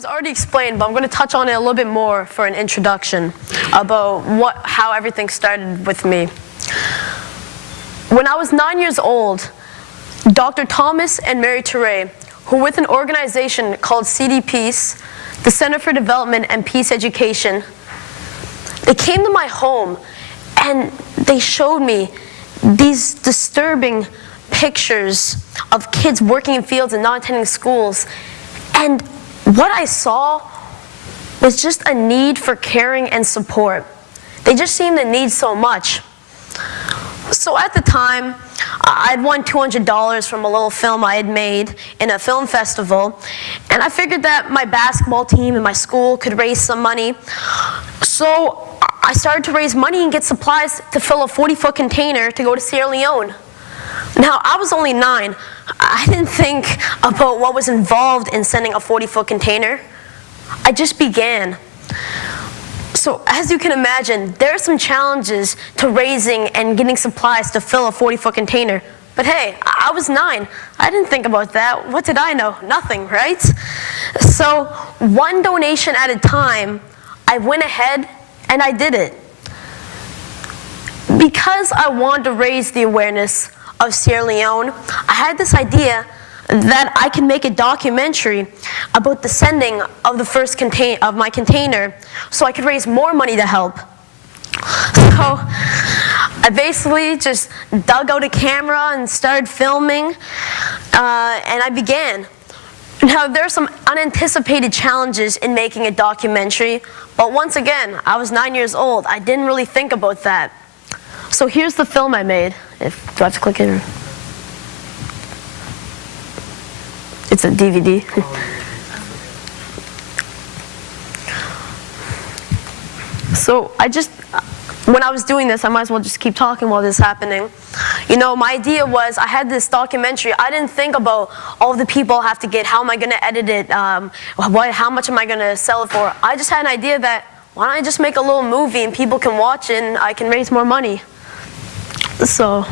was already explained, but I'm going to touch on it a little bit more for an introduction about how everything started with me. When I was 9 years old, Dr. Thomas and Mary Ture, who with an organization called CD Peace, the Center for Development and Peace Education, they came to my home and they showed me these disturbing pictures of kids working in fields and not attending schools. And what I saw was just a need for caring and support. They just seemed to need so much. So at the time, I'd won $200 from a little film I had made in a film festival, and I figured that my basketball team and my school could raise some money. So I started to raise money and get supplies to fill a 40-foot container to go to Sierra Leone. Now, I was only 9. I didn't think about what was involved in sending a 40-foot container. I just began. So as you can imagine, there are some challenges to raising and getting supplies to fill a 40-foot container. But hey, I was 9. I didn't think about that. What did I know? Nothing, right? So one donation at a time, I went ahead and I did it. Because I wanted to raise the awareness of Sierra Leone, I had this idea that I can make a documentary about the sending of the first of my container so I could raise more money to help. So I basically just dug out a camera and started filming, and I began. Now, there are some unanticipated challenges in making a documentary, but once again, I was 9 years old. I didn't really think about that. So here's the film I made. Do I have to click it? Or? It's a DVD. So when I was doing this, I might as well just keep talking while this is happening. You know, my idea was I had this documentary. I didn't think about all the people I have to get. How am I going to edit it? How much am I going to sell it for? I just had an idea that why don't I just make a little movie and people can watch it and I can raise more money. So,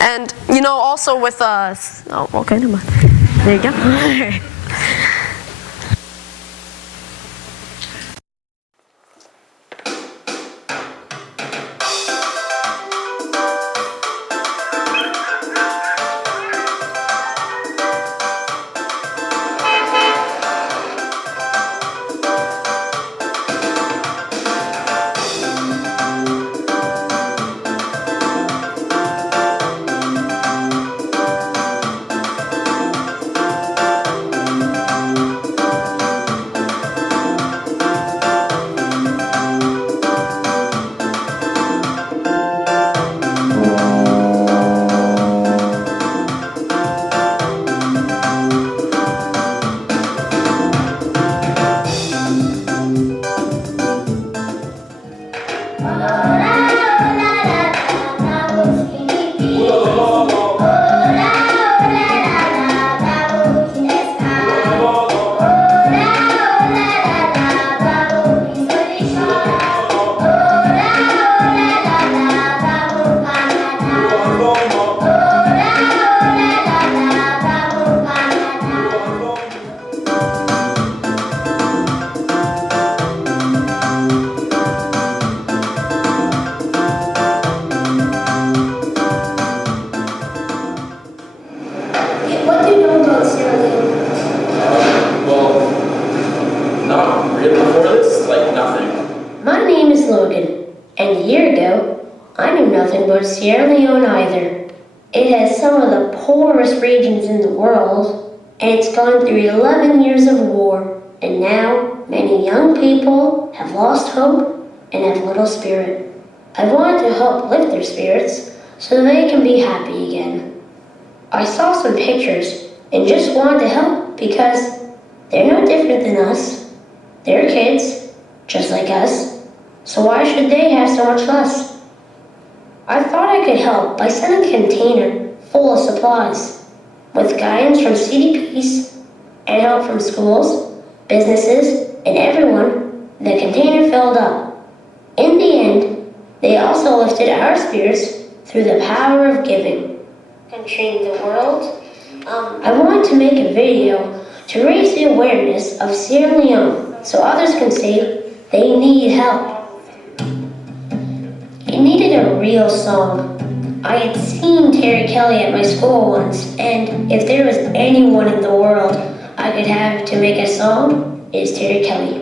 and you know, also with us. Oh, okay, never mind. There you go. My name is Logan, and a year ago, I knew nothing about Sierra Leone either. It has some of the poorest regions in the world, and it's gone through 11 years of war, and now many young people have lost hope and have little spirit. I wanted to help lift their spirits so they can be happy again. I saw some pictures and just wanted to help because they're no different than us. They're kids, just like us, so why should they have so much less? I thought I could help by sending a container full of supplies, with guidance from CD Peace and help from schools, businesses, and everyone. The container filled up. In the end, they also lifted our spirits through the power of giving. can change the world. I wanted to make a video to raise the awareness of Sierra Leone so others can say they need help. It needed a real song. I had seen Terry Kelly at my school once, and if there was anyone in the world I could have to make a song, it's Terry Kelly.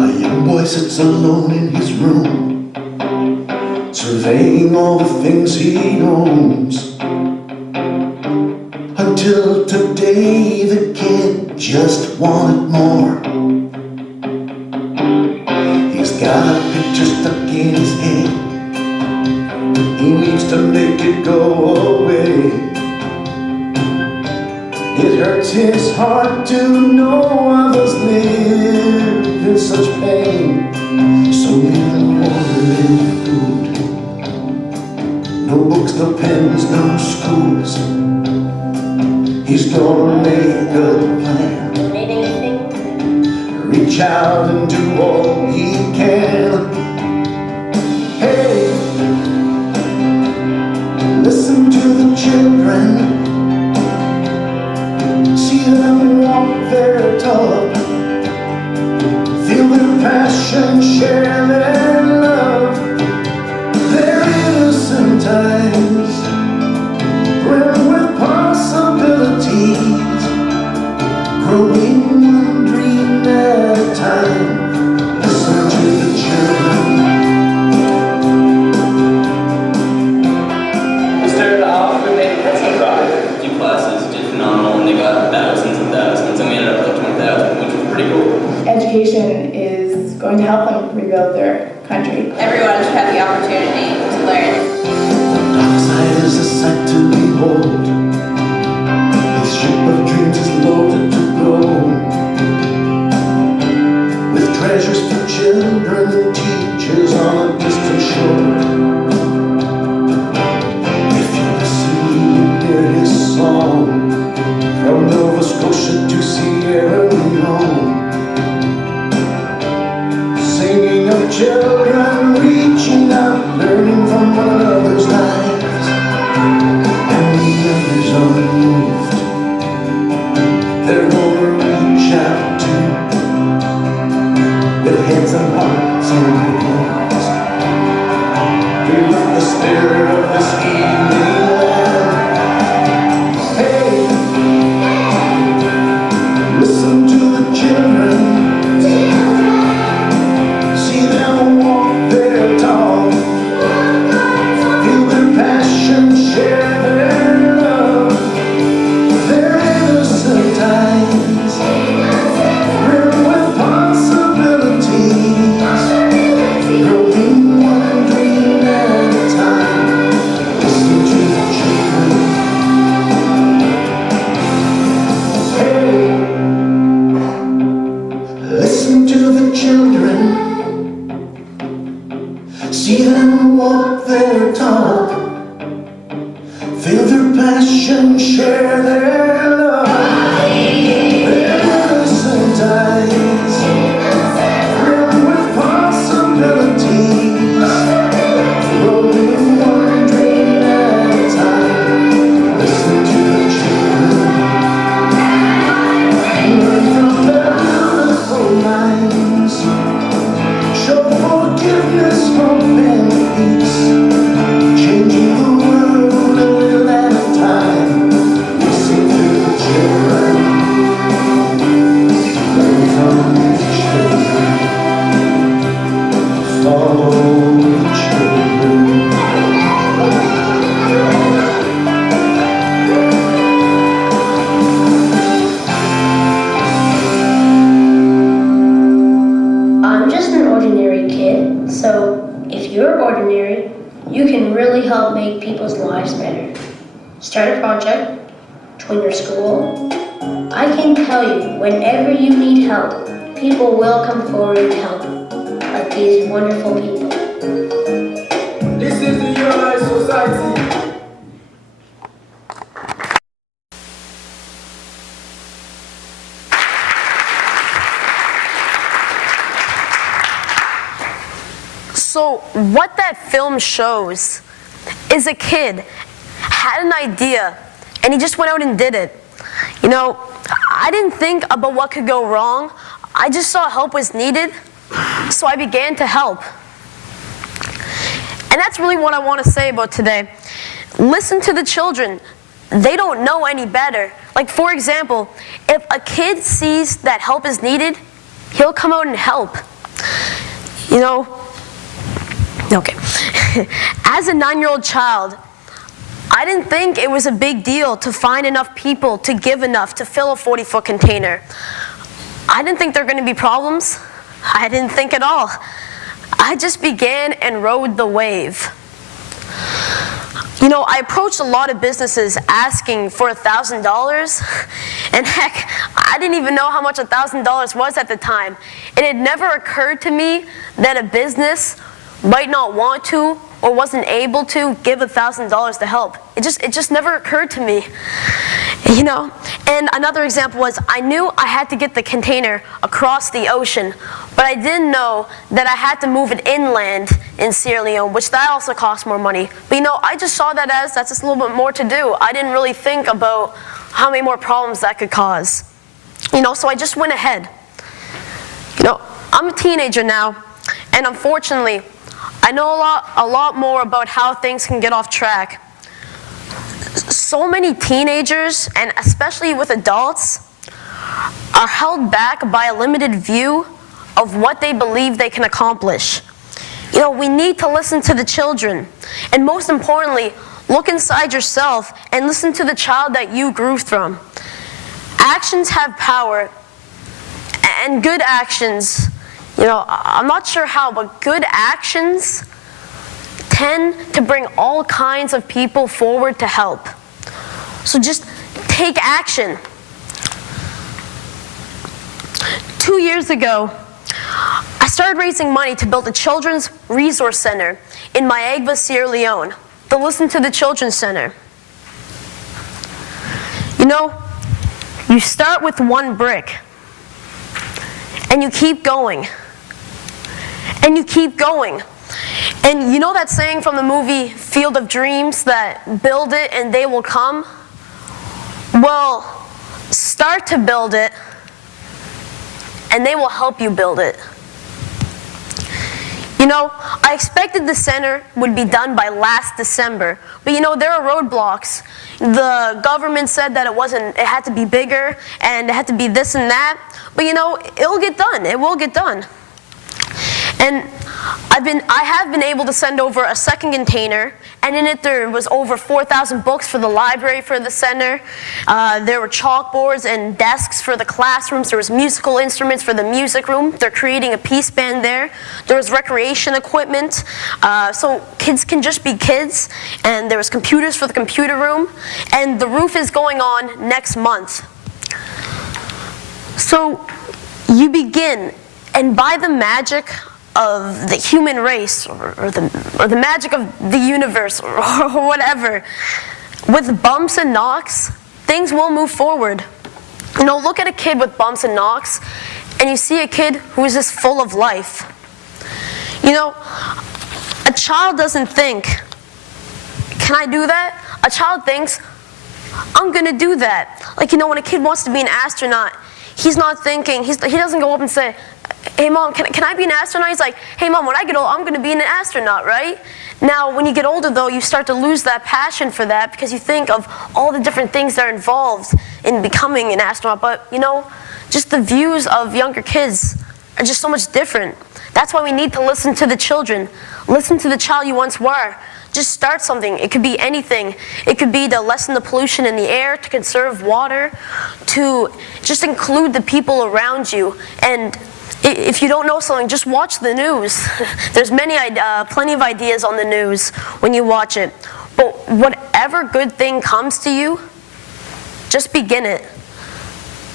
A young boy sits alone in his room, surveying all the things he owns. Until today the kid just wanted more. He's got a picture stuck in his head. He needs to make it go away. It hurts his heart to know others live in such pain. So little water, little food, no books, no pens, no schools. He's gonna make a plan, reach out and do all he can. Hey, listen to the children, see them walk their talk, feel their passion, share their love, their innocent eyes brim with possibilities, growing one dream at a time. Listen to the children. We started off, we made a pencil drive. A few classes did phenomenal, and they got thousands and thousands, and we ended up with 20,000, which was pretty cool. Education is going to help them rebuild their country. Everyone should have the opportunity to learn. The dark side is a sight to behold. This ship of dreams is loaded to go, with treasures for children and teachers on a distant shore. If you listen, you will hear his song, from Nova Scotia to Sierra Leone, singing of children reaching out, learning from one another's lives, and the others unmoved. They're gonna reach out too, with heads and hearts and hands. We love the spirit of this evening land. Hey, listen to the children, see them walk their talk, feel their passion, share their love, their innocent eyes brim with possibilities, growing one dream at a time. Listen to the children. Hey, listen to the children, see them walk their talk, feel their passion, share their love, their innocent eyes brim with possibilities, growing one dream at a time. Listen to the children, learn from their beautiful minds, show forgiveness, hope and peace, changing the world a little at a time. Listen to the children, learn from the children, follow the children. I'm just an ordinary kid, so if you're ordinary, you can really help make people's lives better. Start a project, join your school. I can tell you, whenever you need help, people will come forward and help, like these wonderful people. This is the United Society. So what that film shows is a kid had an idea and he just went out and did it. You know, I didn't think about what could go wrong. I just saw help was needed, so I began to help. And that's really what I want to say about today. Listen to the children. They don't know any better. Like, for example, if a kid sees that help is needed, he'll come out and help. You know, okay. As a 9-year-old child, I didn't think it was a big deal to find enough people to give enough to fill a 40-foot container. I didn't think there were going to be problems. I didn't think at all. I just began and rode the wave. You know, I approached a lot of businesses asking for $1,000, and heck, I didn't even know how much $1,000 was at the time. It had never occurred to me that a business might not want to or wasn't able to give $1,000 to help. It just never occurred to me. You know, and another example was I knew I had to get the container across the ocean, but I didn't know that I had to move it inland in Sierra Leone, which that also cost more money. But you know, I just saw that as that's just a little bit more to do. I didn't really think about how many more problems that could cause. You know, so I just went ahead. You know, I'm a teenager now, and unfortunately, I know a lot more about how things can get off track. So many teenagers, and especially with adults, are held back by a limited view of what they believe they can accomplish. You know, we need to listen to the children, and most importantly, look inside yourself and listen to the child that you grew from. Actions have power, and good actions, you know, I'm not sure how, but good actions tend to bring all kinds of people forward to help. So just take action. 2 years ago, I started raising money to build a children's resource center in Maegva, Sierra Leone, the Listen to the Children Center. You know, you start with one brick, and you keep going, and you keep going. And you know that saying from the movie Field of Dreams that build it and they will come? Well, start to build it and they will help you build it. You know, I expected the center would be done by last December, but you know, there are roadblocks. The government said that it had to be bigger and it had to be this and that, but you know, it'll get done, it will get done. And I have been able to send over a second container, and in it there was over 4,000 books for the library for the center. There were chalkboards and desks for the classrooms. There was musical instruments for the music room. They're creating a peace band there. There was recreation equipment, so kids can just be kids. And there was computers for the computer room. And the roof is going on next month. So you begin, and by the magic of the human race, or the magic of the universe, or whatever, with bumps and knocks, things will move forward. You know, look at a kid with bumps and knocks, and you see a kid who is just full of life. You know, a child doesn't think, can I do that? A child thinks, I'm gonna do that. Like, you know, when a kid wants to be an astronaut, he's not thinking, he doesn't go up and say, hey mom, can I be an astronaut? He's like, hey mom, when I get old, I'm gonna be an astronaut, right? Now, when you get older though, you start to lose that passion for that because you think of all the different things that are involved in becoming an astronaut. But you know, just the views of younger kids are just so much different. That's why we need to listen to the children. Listen to the child you once were. Just start something. It could be anything. It could be to lessen the pollution in the air, to conserve water, to just include the people around you. And if you don't know something, just watch the news. There's plenty of ideas on the news when you watch it. But whatever good thing comes to you, just begin it.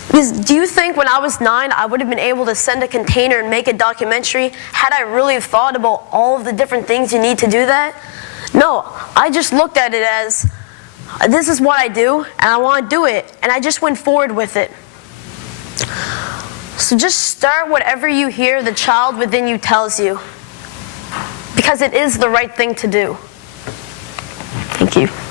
Because do you think when I was 9, I would have been able to send a container and make a documentary had I really thought about all of the different things you need to do that? No, I just looked at it as, this is what I do, and I want to do it. And I just went forward with it. So just start whatever you hear the child within you tells you. Because because it is the right thing to do. Thank you.